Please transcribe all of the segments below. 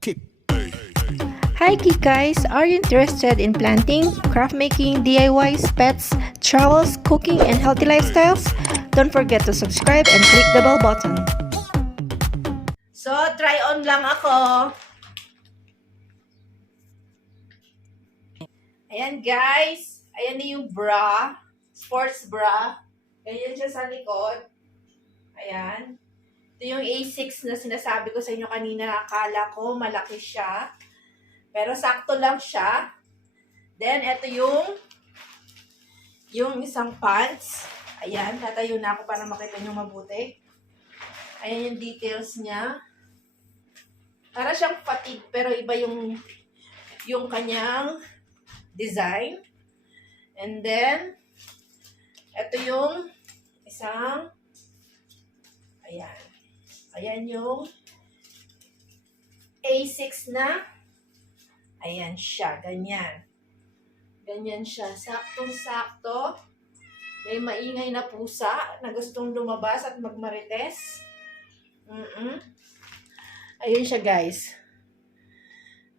Kick. Hi geek guys, are you interested in planting, craft making, DIYs, pets, travels, cooking, and healthy lifestyles? Don't forget to subscribe and click the bell button. So, try on lang ako. Ayan guys. Ayan na yung bra. Sports bra. Ganyan siya sa likod. Ayan. Ito yung A6 na sinasabi ko sa inyo kanina. Akala ko malaki siya. Pero sakto lang siya. Then, ito yung isang pants. Ayan. Tatayo na ako para makita nyo mabuti. Ayan yung details niya. Para siyang fatigue, pero iba yung kanyang design. And then, ito yung isang, ayan. Ayan yung A6 na, ayan siya, ganyan. Ganyan siya, saktong-sakto. May maingay na pusa na gustong lumabas at magmarites. Ayun siya guys.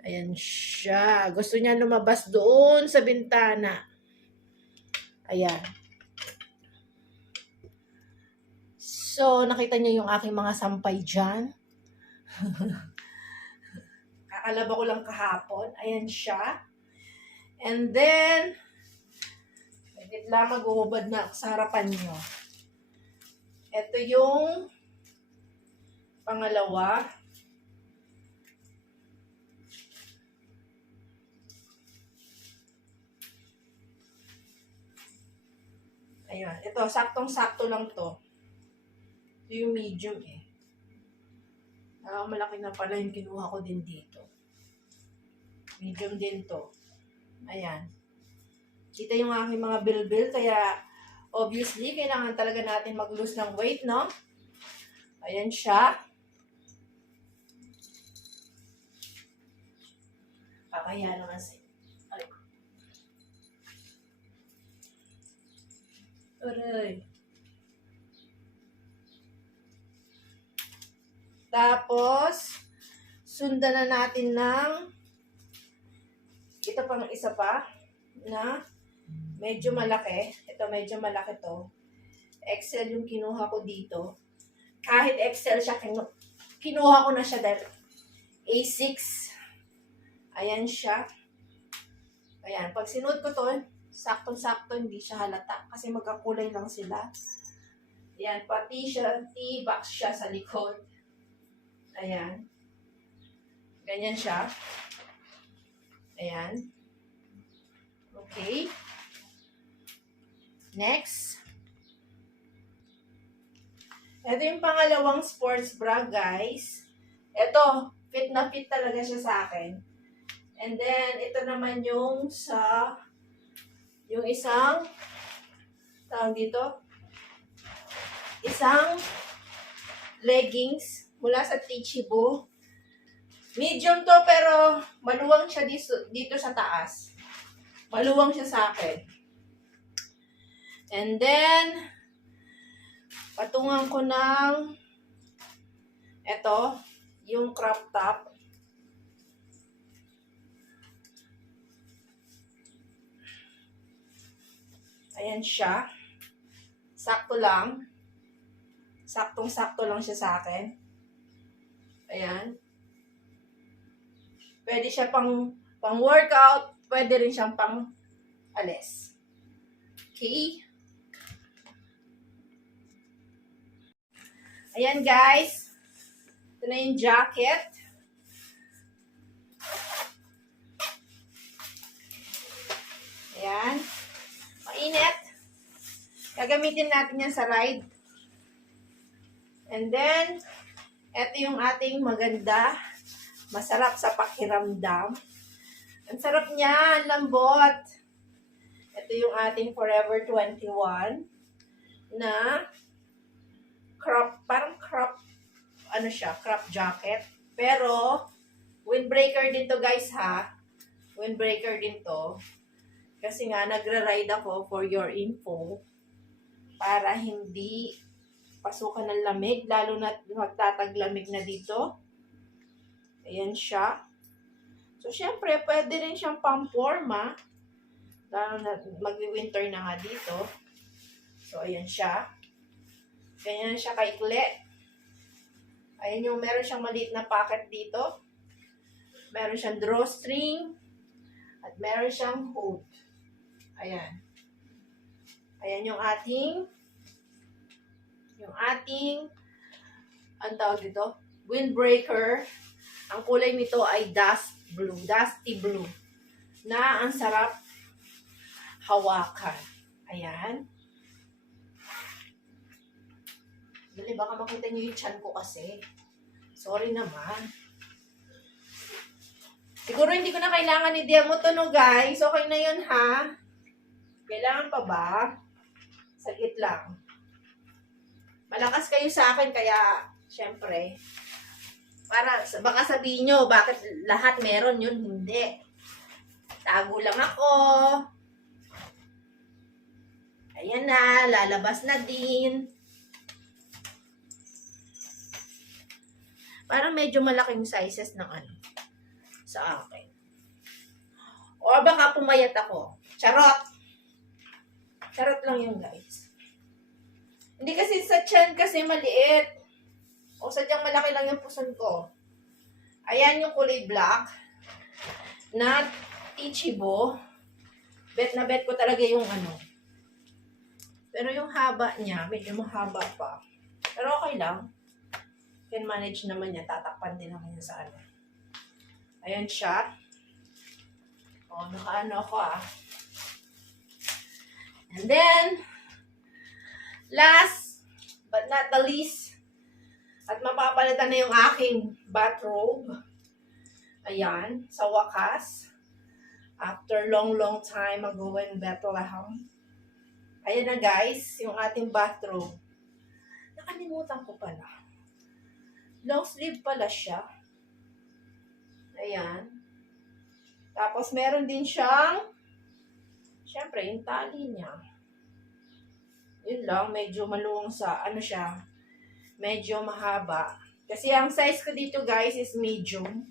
Ayan siya. Gusto niya lumabas doon sa bintana. Ayan. So, nakita niyo yung aking mga sampay dyan. Kakalaba ko lang kahapon. Ayan siya. And then, wait lang, mag-uubad na ako sa harapan niyo. Ito yung pangalawa. Ayun. Ito, saktong-sakto lang to. Ito yung medium eh. Malaki na pala yung kinuha ko din dito. Medium din to. Ayan. Kita yung aking mga bilbil, kaya obviously, kailangan talaga natin mag-lose ng weight, no? Ayan siya. Kakaya naman sa Aray. Tapos, sundan na natin ng ito pang isa pa na medyo malaki. Ito medyo malaki to. XL yung kinuha ko dito. Kahit XL siya, kinuha ko na siya dahil A6. Ayan siya. Ayan. Pag sinuot ko to, saktong-sakto, hindi siya halata. Kasi magkakulay lang sila. Ayan. Pati siya, T-box siya sa likod. Ayan. Ganyan siya. Ayan. Okay. Next. Ito yung pangalawang sports bra, guys. Ito, fit na fit talaga siya sa akin. And then, ito naman yung isang, tawag dito, isang leggings mula sa Teachable. Medium to, pero maluwang siya dito sa taas. Maluwang siya sa akin. And then, patungan ko ng ito, yung crop top. Ayan siya. Sakto lang. Saktong-sakto lang siya sa akin. Ayan. Pwede siya pang workout. Pwede rin siyang pang alis. Okay. Ayan guys. Ito na yung jacket. Ayan. Mainit. Gagamitin natin yan sa ride. And then, ito yung ating maganda. Masarap sa pakiramdam. Ang sarap niya. Lambot. Ito yung ating Forever 21 na parang crop jacket. Pero, windbreaker din to guys ha. Windbreaker din to. Kasi nga, nagra-ride ako for your info. Para hindi pasukan ng lamig. Lalo na magtataglamig na dito. Ayan siya. So, syempre, pwede rin siyang pamporma. Lalo na mag-winter na nga dito. So, ayan siya. Ganyan siya kaikli. Ayan yung meron siyang maliit na pocket dito. Meron siyang drawstring. At meron siyang hood. Ayan. Ayan yung ating ang tawag dito, windbreaker. Ang kulay nito ay dusty blue. Na ang sarap hawakan. Ayan. Dali, baka makita nyo yung chan ko kasi. Sorry naman. Siguro hindi ko na kailangan i-DM mo to, no, guys. Okay na yun, ha? Kailangan pa ba? Saglit lang. Malakas kayo sa akin, kaya, syempre, baka sabihin nyo, bakit lahat meron yun? Hindi. Tago lang ako. Ayan na, lalabas na din. Parang medyo malaking sizes ng sa akin. O baka pumayat ako. Charot! Charot lang yun, guys. Hindi kasi sa tiyan kasi maliit. O sadyang malaki lang yung puson ko. Ayan yung kulay black na Ichibo. Bet na bet ko talaga yung Pero yung haba niya, medyo mahaba pa. Pero okay lang. Can manage naman niya. Tatakpan din naman niya sa Ayan siya. O, nakaano ako And then, last but not the least, at mapapalitan na yung aking bathrobe. Ayan, sa wakas. After long time ago in Bethlehem. Ayan na guys, yung ating bathrobe. Nakalimutan ko pala. Long sleeve pala siya. Ayan. Tapos meron din siyang, syempre, yung tali niya. Yun lang, medyo maluwang sa, siya, medyo mahaba. Kasi ang size ko dito guys is medium.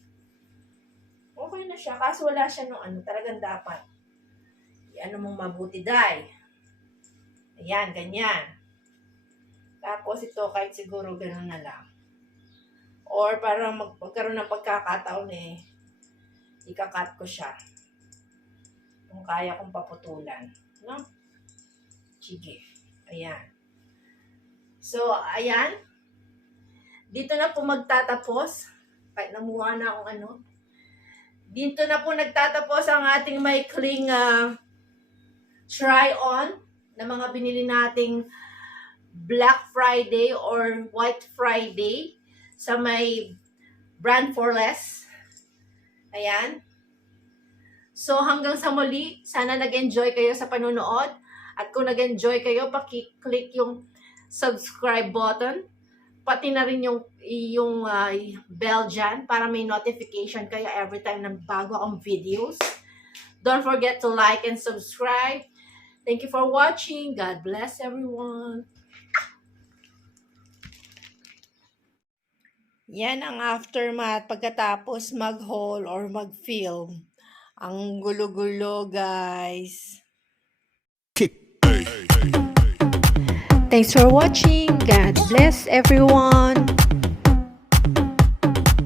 Okay na siya, kaso wala siya nung talagang dapat. Mong mabuti dahil. Ayan, ganyan. Tapos ito, kahit siguro ganun na lang. Or parang magkaroon ng pagkakataon ikakat ko siya. Kung kaya kong paputulan. No? Sige. Ayan. So, ayan. Dito na po magtatapos. Kahit namuha na akong Dito na po nagtatapos ang ating maikling try-on na mga binili nating Black Friday or White Friday sa may Brand for Less. Ayan. So, hanggang sa muli, sana nag-enjoy kayo sa panonood. At kung nag-enjoy kayo, paki-click yung subscribe button. Pati na rin yung bell dyan para may notification kayo every time na bago akong videos. Don't forget to like and subscribe. Thank you for watching. God bless everyone. Yan ang aftermath pagkatapos mag-haul or mag-film. Ang gulo-gulo, guys. Thanks for watching. God bless everyone.